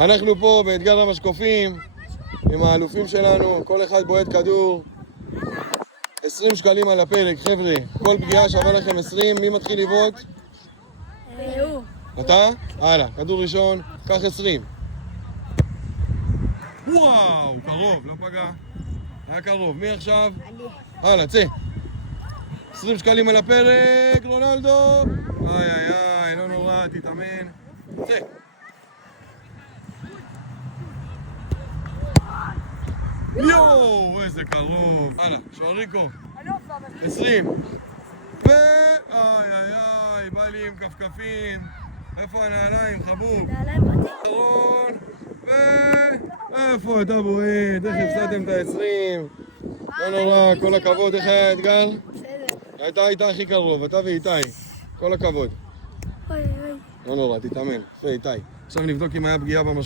אנחנו פה באתגר המשקופים עם האלופים שלנו, כל אחד בועט כדור 20 שקלים על הפרק, חבר'ה. כל פגיעה שווה לכם 20. מי מתחיל לבעוט? אתה? הלאה, כדור ראשון, קח 20. וואו, קרוב, לא פגע. היה קרוב. מי עכשיו? הלאה, צא. 20 שקלים על הפרק, רונלדו. איי איי איי, לא נורא, תתאמן. צא. יואו, איזה קרוב. הלאה, שועריקו. 20. איי איי איי, בא לי עם כפכפים. איפה הנעליים, חבוב? אחרון. איפה אתה בועט? איך הפסדתם את ה-20? לא נורא, כל הכבוד. איך היה האתגר? אתה היית הכי קרוב, אתה ואיתי. כל הכבוד. לא נורא, תתאמן. יפה, איתי. עכשיו נבדוק אם היה פגיעה במשקוף.